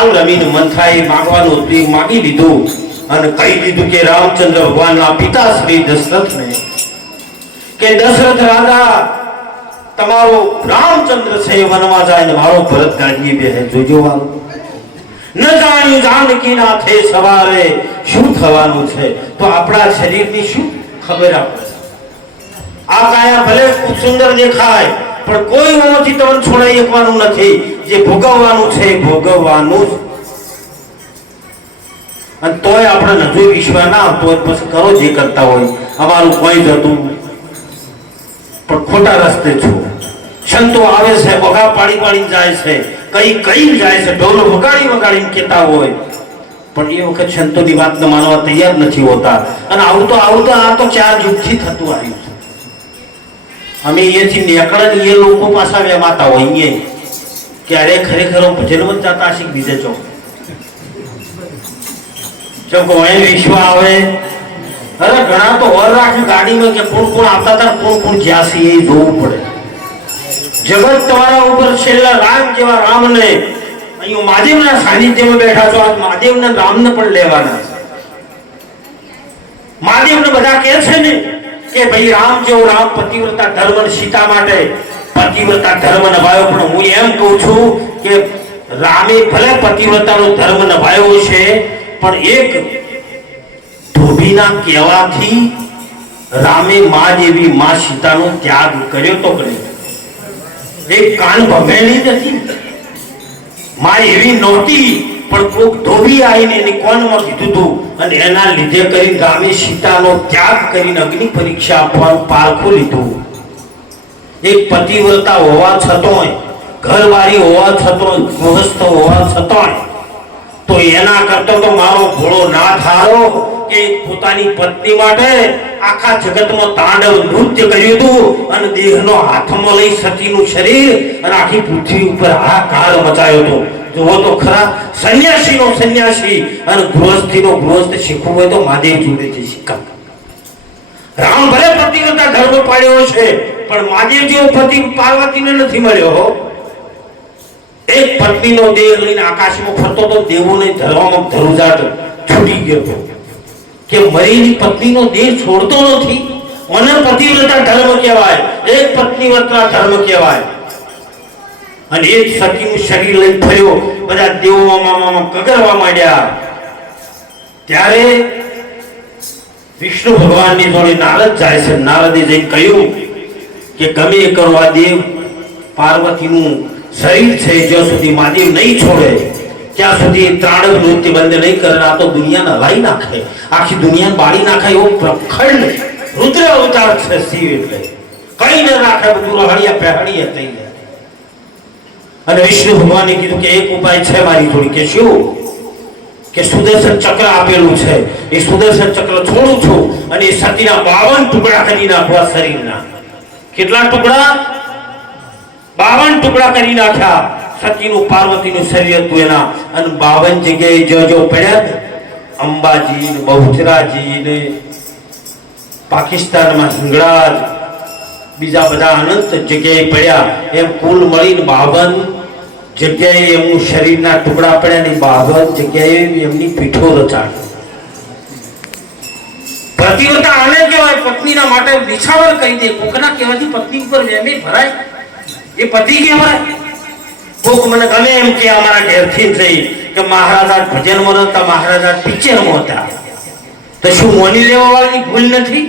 તાલ રમીને મંથરાએ માગવાનું માગી લીધું અને કહી દીધું કે રામચંદ્ર ભગવાનના પિતા શ્રી દશરથને કે દશરથ રાજા તમારો રામચંદ્ર છે વનમાં જાય ને મારો ભરત ગાડીએ બેહે જોજો વાલો ન જાણ્યું જાનકી ના થે સવારે શું થવાનું છે તો આપણા શરીરની શું ખબર આપણે આ કાયા ભલે ખૂબ સુંદર દેખાય પણ કોઈ ઓમાંથી તમને છોડાઈ શકવાનું નથી જે ભોગવવાનું છે ભોગવવાનું જ અને તોય આપણે નજુ વિશ્વાસ ના આવતો હોય પછી કરો જે કરતા હોય અમારું કોઈ જતું પણ ખોટા રસ્તે છો સંતો આવે છે બગા પાડી પાડીને જાય છે કઈ જાય છે ઢોલો વગાડીને કહેતા હોય પણ એ વખત સંતોની વાતને માનવા તૈયાર નથી હોતા અને આવતો આ તો 4 યુગથી થતું આવ્યું છે અમે અહીંયાથી નીકળે એ લોકો પાછા વેમાતા હોય અહીંયા ક્યારે ખરેખર ભજનમાં જતા હશે બીજે ચોક જો કોઈ વિશ્વ આવે અરે ઘણા તો ઓર રાખી ગાડીમાં કે કોણ આવતા હતા કોણ જ્યાસી એ જોવું પડે જગત તમારા ઉપર છેલ્લા રામ જેવા રામને અહીં મહાદેવના સાનિધ્યમાં બેઠા છો આજ મહાદેવના રામને પણ લેવાના મહાદેવને બધા કહે છે ને કે ભાઈ રામ જેવો રામ પતિવ્રતા ધર્મ સીતા માટે પતિવ્રતા ધર્મ નિભાવ્યો પણ હું એમ કહું છું કે રામે ભલે પતિવ્રતાનો ધર્મ નિભાવ્યો છે પણ એક ધોબીના કહેવાથી રામે માં જેવી માં સીતાનો ત્યાગ કર્યો તો કર્યો એક કાન ભમેલી નથી માં એવી નહોતી પણ કોક ધોબી આવીને એની કોનમાં કીધું હતું અને એના લીધે કરીને રામે સીતાનો ત્યાગ કરીને અગ્નિ પરીક્ષા આપવાનું પારખું લીધું એક પતિવ્રતા હોવા છતાંય ઘરવાળી હોવા છતાંય ગૃહસ્થ હોવા છતાંય તો એના કરતો તો મારો ભોળો નાથ હારો કે પોતાની પત્ની માટે આખા જગતમાં તાંડવ નૃત્ય કર્યું હતું અને દેહનો હાથમાં લઈ સતીનું શરીર અને આખી પૃથ્વી ઉપર હાહાકાર મચાયો હતો જોવો તો ખરા સંન્યાસીનો સંન્યાસી અને ગૃહસ્થીનો ગૃહસ્થ શીખવું હોય તો મહાદેવ જોડેથી શીખા રામ ભલે પતિવ્રતા ધર્મ પાડ્યો છે પણ મહાદેવ જેવો પતિ પાર્વતીને નથી મળ્યો એક પત્નીનો દેહ લઈને આકાશમાં ફરતો તો દેવોને ધરવામાં ધરુજાટ છૂટી ગયો હતો કે મરેલી પત્નીનો દેહ છોડતો નથી અને પતિવ્રતા ધર્મ કહેવાય એક પત્નીવ્રતા ધર્મ કહેવાય અને એક સતીનું શરીર લઈ ફર્યો બધા દેવોમાં કગરવા માંડ્યા ત્યારે વિષ્ણુ ભગવાનની જોડે નારદ જાય છે નારદે જઈને કહ્યું કે ગમે એ કરવા દેવ પાર્વતીનું શરીર છે જ્યાં સુધી મહાદેવ નહીં છોડે ત્યાં સુધી ત્રાણક નૃત્ય બંધ નહીં કરે આ તો દુનિયાને હલાઈ નાખે આખી દુનિયાને બાળી નાખે એવો પ્રખંડ રુદ્ર અવતાર છે શિવ એટલે કઈ ન રાખે બધું રહડિયા પહેડિયા થઈ જાય અને વિષ્ણુ ભગવાને કીધું કે એક ઉપાય છે મારી જોડે કે શું કે સુદર્શન ચક્ર આપેલું છે એ સુદર્શન ચક્ર છોડું છું અને એ સતીના 52 ટુકડા કરી નાખવા શરીરના કેટલા ટુકડા 52 ટુકડા કરી નાખ્યા સતીનું પાર્વતીનું શરીર હતું એના અને 52 જગ્યાએ જો પડ્યા અંબાજી ને બહુચરાજી ને પાકિસ્તાનમાં હિંગળાજ બીજા બધા અનંત જગ્યાએ પડ્યા એમ કુલ મળીને 52 જગ્યાએ એમનું શરીરના ટુકડા પડ્યા ને 52 જગ્યાએ એમની પીઠો રચાડી પતિવ્રતા આને કહેવાય પત્નીના માટે નિછાવર કરી દે કોકના કહેવાથી પત્ની ઉપર વેમે ભરાય એ પતિ કહેવાય કોક મને ગમે એમ કે અમારા ઘેરથી જઈ કે મહારાજા ભજનમાં નતા મહારાજા પિક્ચરમાં હતા તો શું મોની લેવા વાળાની ભૂલ નથી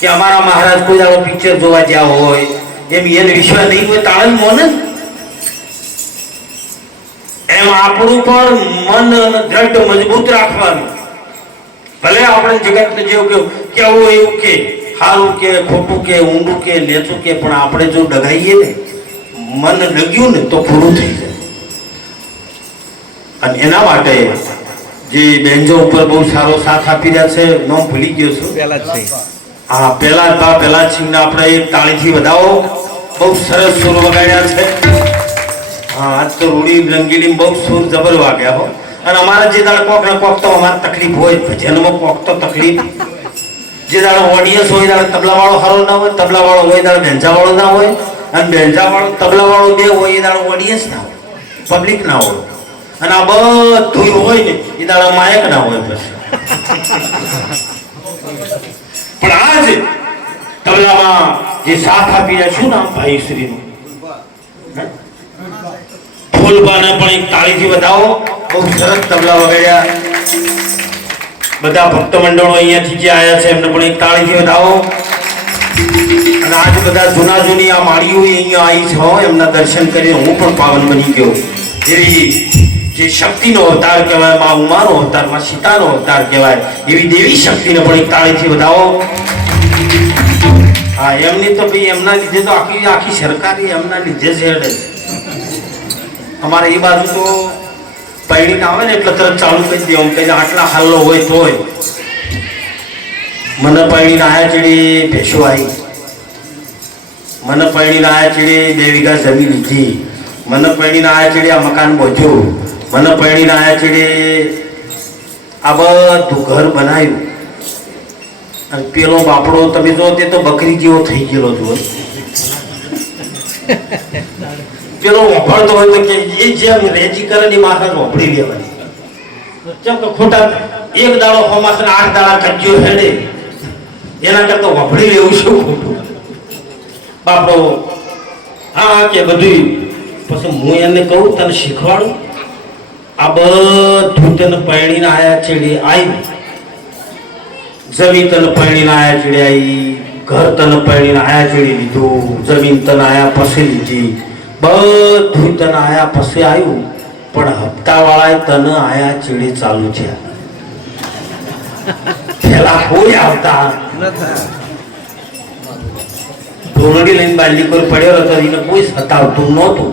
કે અમારા મહારાજ કોઈ દાડો પિક્ચર જોવા ગયા હોય એમ એને વિશ્વાસ નહીં હોય તાળ મોને એમ આપણું પણ મન દ્રઢ મજબૂત રાખવાનું ભલે આપણે જગતને જેવું કેવું એવું કે સારું કે ખોટું કે ઊંડું કે લેચું કે પણ આપણે જો ડગાઈએ ને મન ડગ્યું ને તો પૂરું થઈ જાય અને એના માટે જે બેન્જો ઉપર બહુ સારો સાથ આપી રહ્યા છે નામ ભૂલી ગયો છું હા પેલા સિંહને આપણે એક તાળીથી વધાવો બહુ સરસ સુર વગાડ્યા છે હા આજ તો રૂડી રંગીડી બહુ સુર જબર વાગ્યા હો અને અમારા જે દાડ કોક ને કોક તો અમારે તકલીફ હોય ભજનમાં કોક તો તકલીફ જે દાડ ઓડિયન્સ હોય દાડ તબલા વાળો સારો ના હોય તબલા વાળો હોય દાડ બેંજા વાળો ના હોય અને બેંજા વાળો તબલા વાળો બે હોય એ દાડ ઓડિયન્સ ના હોય પબ્લિક ના હોય અને આ બધું હોય ને એ દાડા માયક ના હોય પછી પણ આજ તબલામાં જે સાથ આપી રહ્યા શું નામ ભાઈ શ્રીનું ફૂલબાને પણ એક તાળીથી બતાવો બહુ સરસ તબલા વગાડ્યા બધા ભક્ત મંડળો અહીંયાથી જે આવ્યા છે એમને પણ એક તાળીથી બતાવો અને આજ બધા જૂના જૂની આ માળીઓ અહીંયા આવી છે એમના દર્શન કરીને હું પણ પાવન બની ગયો એવી જે શક્તિનો અવતાર કહેવાય માં ઉમાનો અવતાર માં સીતાનો અવતાર કહેવાય એવી દેવી શક્તિને પણ એક તાળીથી બતાવો હા એમની તો ભાઈ એમના લીધે તો આખી સરકાર એમના લીધે જ હેડે છે અમારે એ બાજુ તો પૈણી આવે ને એટલે તરત ચાલુ કરી દેવું કે આટલા હાલ્લો હોય તોય મને પૈણી આયા ચીડી ભેંસો આવી મને પૈણી આયા ચીડી 2 વીઘા જમીન લીધી મને પૈણી આયા ચીડી આ મકાન બાંધ્યું મને પૈણી આયા ચીડી આ બધું ઘર બનાવ્યું અને પેલો બાપડો તમે જો તે તો બકરી જેવો થઈ ગયેલો જુઓ પેલો વફળતો હોય તો કે એ જેમ રેજી કરે ની માથા વફળી લેવાની જેમ કે ખોટા એક દાડો હોમાસ 8 દાડા કજ્યો હેડે એના કરતા વફળી લેવું શું ખોટું બાપડો હા કે બધું પછી હું એને કહું તને શીખવાડું આ બધું તને પૈણીને આયા ચેડી આવી જમીન તને પૈણીને આયા ચેડી આવી ઘર તને પૈણીને આયા ચેડી લીધું જમીન તને આયા પછી લીધી બધું તને આયા પછી આવ્યું પણ હપ્તા વાળા તને આયા ચેડી ચાલુ છે પેલા કોઈ આવતા ધોરડી લઈને બાલડી કોઈ પડ્યો હતો એને કોઈ સતાવતું નહોતું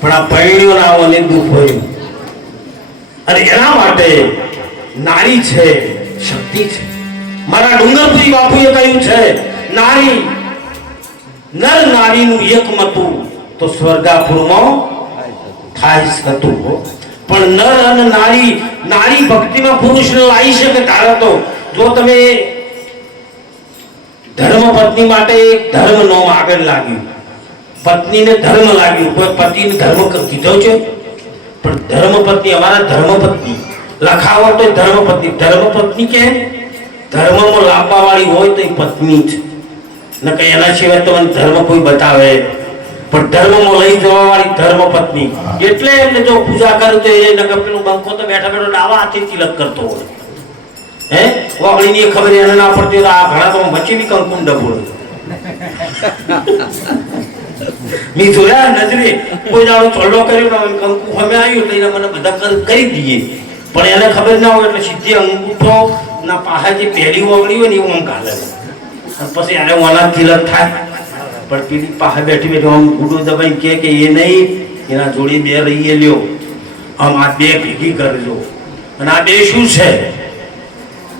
પણ આ પૈણીઓ ના આવવાને દુઃખ હોય અને એના માટે નારી છે શક્તિ છે મારા ડુંગરપુરી બાપુએ કહ્યું છે નારી નર નારીનું એકમતું તો સ્વર્ગાપુરમાં થાય હતું પણ નર અને નારી ભક્તિમાં પુરુષને લાવી શકે ધારે તો જો તમે ધર્મ પત્ની માટે એક ધર્મ નોમ આગળ લાગ્યું પત્નીને ધર્મ લાગ્યું કોઈ પતિને ધર્મ કીધો છે પણ ધર્મપત્ની અમારા ધર્મપત્ની લખાવો તો ધર્મપત્ની કે ધર્મમાં લાવવા વાળી હોય તો એ પત્ની છે ન કે એના સિવાય તો મને ધર્મ કોઈ બતાવે પણ ધર્મમાં લઈ જવા વાળી ધર્મપત્ની એટલે એમને જો પૂજા કરે તો એ નગર પેલું બંકો તો બેઠા બેઠો ડાવા હાથે તિલક કરતો હોય હે વાગળીની ખબર એને ના પડતી તો આ ઘણા તો મચીની કંકુમ ડબોળ મી જોયા નજરે કોઈ દાડો ચોલ્લો કર્યો ને કંકુ અમે આવ્યું તો એને મને બધા કરી દઈએ પણ એને ખબર ના હોય એટલે સીધી અંગૂઠો ના પાહા જે પહેલી વાગળી હોય ને એવું આમ ગાલે અને પછી એને ઓના તિલક થાય પણ પેલી પાહે બેઠી આમ ગુડો દબાઈ કે એ નહીં એના જોડી 2 રહીએ લ્યો આમ આ 2 ભેગી કરજો અને આ 2 શું છે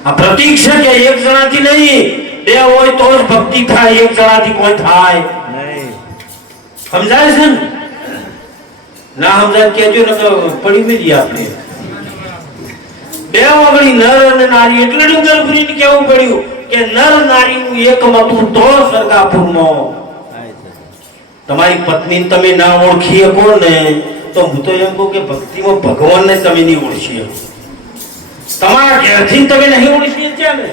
આ પ્રતીક છે કે એક જણાથી નહીં 2 હોય તો જ ભક્તિ થાય એક જણાથી કોઈ થાય નહીં સમજાય છે ને ના સમજાય કેજો ને તો પડી મેલી આપણે 2 વાગળી નર અને નારી એટલે ડુંગરપુરીને કેવું પડ્યું કે નર નારીનું એકમતું તો સ્વર્ગાપુરમાં તમારી પત્નીને તમે ના ઓળખી શકો ને તો હું તો એમ કહું કે ભક્તિમાં ભગવાનને તમે નહીં ઓળખી શકો તમારા ઘેરથી તમે નહીં ઓળખી શક્યા ને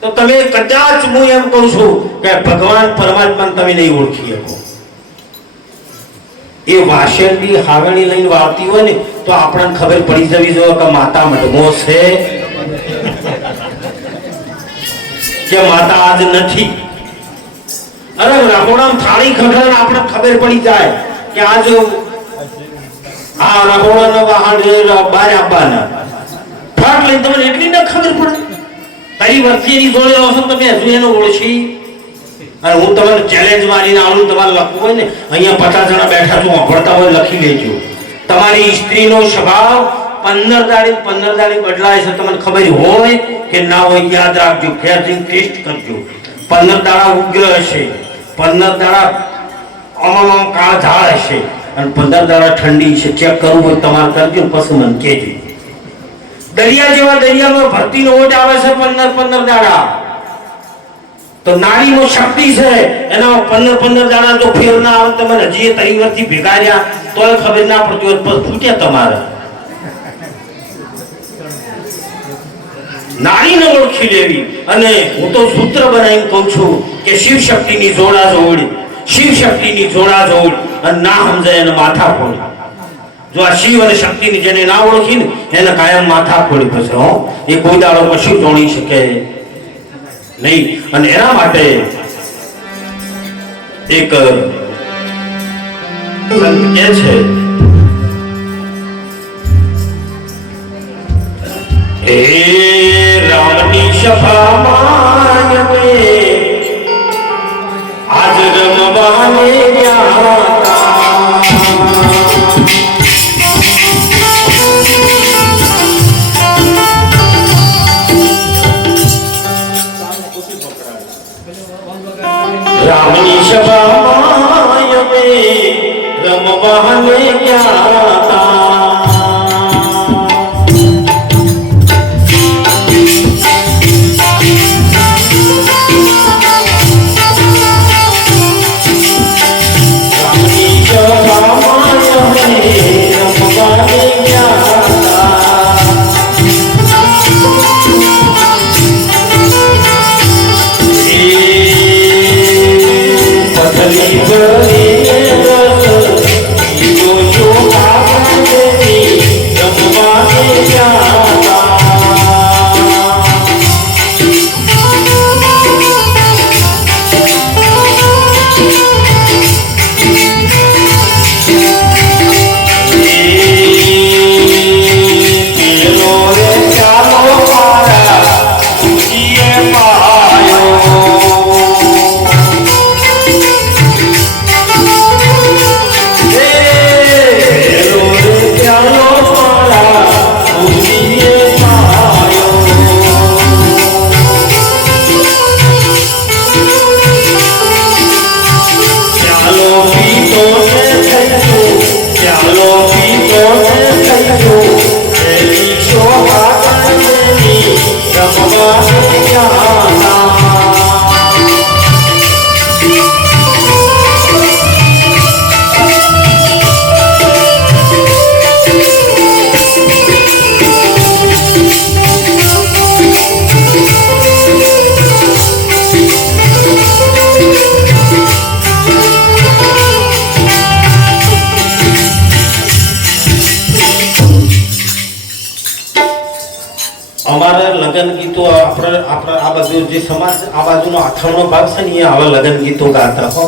તો તમે કદાચ હું એમ કહું છું કે ભગવાન પરમાત્માને તમે નહીં ઓળખી શકો એ વાસણની હાવણી લઈને વાળતી હોય ને તો આપણને ખબર પડી જવી જોઈએ કે માતા મઢમો છે કે માતા આજ નથી અરે રઘોડામ થાળી ખખડે આપણે ખબર પડી જાય કે આજ આ રઘોડાનો વાહન બાર આવવાના ફાટ લઈને તમને એટલી ન ખબર પડે તારી વર્ષીની જોડે આવશો તમે હજુ એને ઓળખી અને હું તમને ચેલેન્જ મારીને આવું તમારે લખવું હોય ને અહીંયા 50 જણા બેઠા છો વાપરતા હોય લખી લેજો તમારી સ્ત્રીનો સ્વભાવ 15 દાડે બદલાય છે તમને ખબર હોય કે ના હોય યાદ રાખજો ફેરથી ટેસ્ટ કરજો 15 દાડા ઉગ્ર હશે 15 દાડા આમ કાળા ઝાડ હશે અને 15 દાડા ઠંડી છે ચેક કરવું હોય તમારે કરજો પછી મને કહેજો દરિયા જેવા દરિયામાં ભરતીનો ઓટ આવે છે 15 દાડા તો નારીનો શક્તિ છે એના 15 દાડા જો ફેર ના આવે તમે હજી 3 વર્ષથી ભેગા રહ્યા તોય ખબર ના પડતી હોય બસ ફૂટ્યા તમારે નારીને ઓળખી લેવી અને હું તો સૂત્ર બનાવીને કહું છું કે શિવ શક્તિની જોડાજોડ અને ના સમજાય એને માથા ફોડ જો આ શિવ અને શક્તિની જેને ના ઓળખીને એને કાયમ માથા ફોડી પછી હો એ કોઈ દાડો કશું જોડી શકે નહીં અને એના માટે એક સંત કહે છે હે રામની સભામાં આજ રમવાને ગયા રામની સભામાં રમવાને ગયા લગન ગીતો આપણા આ બાજુ જે સમાજ આ બાજુનો આથાણો ભાગ છે ને એ આવા લગન ગીતો ગાતા હો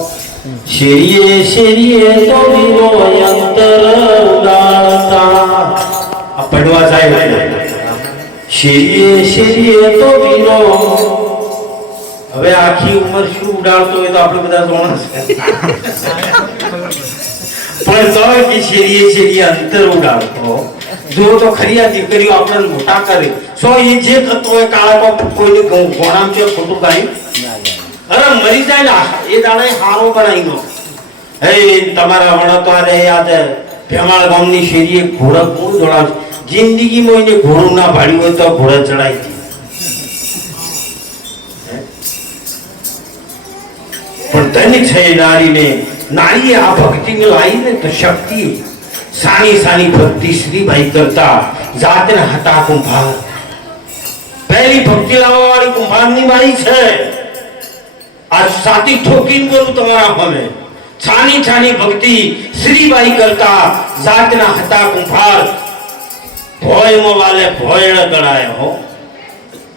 શેરીએ શેરીએ તો વીરો અંતર ઉડાડતા આ પડવા જાય શેરીએ શેરીએ તો વીરો હવે આખી ઉંમર શું ઉડાડતો હોય તો આપણે બધા જોણા છે પણ તો કે શેરીએ શેરીએ અંતર ઉડાડતો જો તો ખરી આ દીકરીઓ આપણને મોટા કરે સો એ જે થતો હોય કાળામાં કોઈને ગોણામ કે ખોટું ગાય અરે મરી જાય ને એ દાડે હારો બનાવીનો હે તમારા વણતવારે યાદ ભેમાળ ગામની શેરીએ ઘોડા કોણ જોડાવ જિંદગીમાં એને ઘોડું ના ભાડ્યું હોય તો ઘોડા ચડાઈ પણ ધન છે નારીને નારીએ આ ભક્તિને લાવીને તો શક્તિ સાની સાની ભક્તિ શ્રીબાઈ કરતા જાતને હતા કુંભાર પહેલી ભક્તિ લાવવા વાળી કુંભારની બાઈ છે આ સાતી ઠોકીને બોલું તમારા સામે છાની છાની ભક્તિ શ્રીબાઈ કરતા જાતના હતા કુંભાર ભોયમાં વાલે ભોયણ ગણાય હો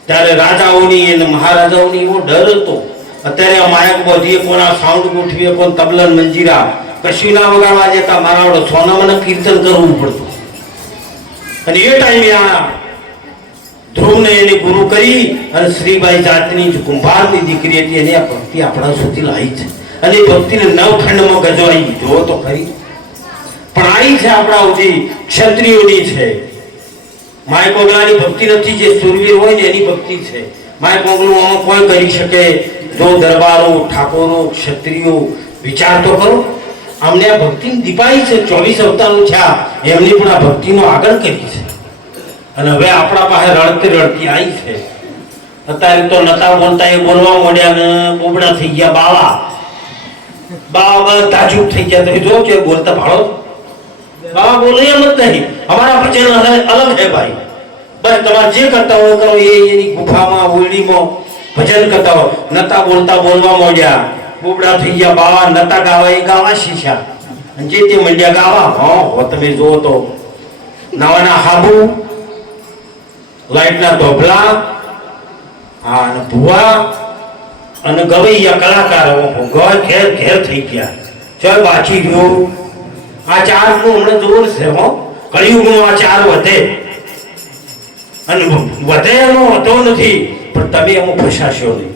ત્યારે રાજાઓની અને મહારાજાઓની એવો ડર હતો અત્યારે માયક બોધીએ કોના સાઉન્ડ ગોઠવીએ કોણ તબલન મંજીરા કશું ના વગાડવા જતા મારા સોના મને કીર્તન કરવું પડતું અને એ ટાઈમે આ ધ્રુવને એને ગુરુ કરી અને શ્રીબાઈ જાતની કુંભારની દીકરી હતી એને આ ભક્તિ આપણા સુધી લાવી છે અને ભક્તિને 9 ખંડમાં ગજવાઈ જો તો ખરી પણ આવી છે આપણા સુધી ક્ષત્રિયોની છે માય કોગલાની ભક્તિ નથી જે સુરવીર હોય ને એની ભક્તિ છે માય કોગલું આમાં કોઈ કરી શકે જો દરબારો ઠાકોરો ક્ષત્રિયો વિચાર તો કરો અમને આ ભક્તિની દીપાઈ છે 24 અવતારો થયા એમની પણ આ ભક્તિનો આગળ કરી છે અને હવે આપણા પાસે રડતી રડતી આવી છે અત્યારે તો નતા બોલતા એ બોલવા માંડ્યા ને બોબડા થઈ ગયા બાવા બાવા તાજુબ થઈ ગયા. તમે જો કે બોલતા ભાળો બાવા બોલે એમ જ નહીં. અમારા ભજન અલગ છે ભાઈ. બસ તમારે જે કરતા હોય કરો. એની ગુફામાં ઓરડીમાં ભજન કરતા હોય. નતા બોલતા બોલવા માંડ્યા બોબડા થઈ ગયા બાવા. નતા ગાવા એ ગાવા શીખ્યા અને જે તે મંડ્યા ગાવા. હો તમે જુઓ તો નવાના હાબુ લાઈટના ધોબલા અને ભુવા અને ગવૈયા કલાકારો ગવાય ઘેર ઘેર થઈ ગયા. ચાલ બાકી ગયો આ ચાર નું હમણાં જોર છે. હો કળિયુગમાં આ ચાર વધે અને વધે એનો હોતો નથી પણ તમે એમાં ફસાશો નહીં.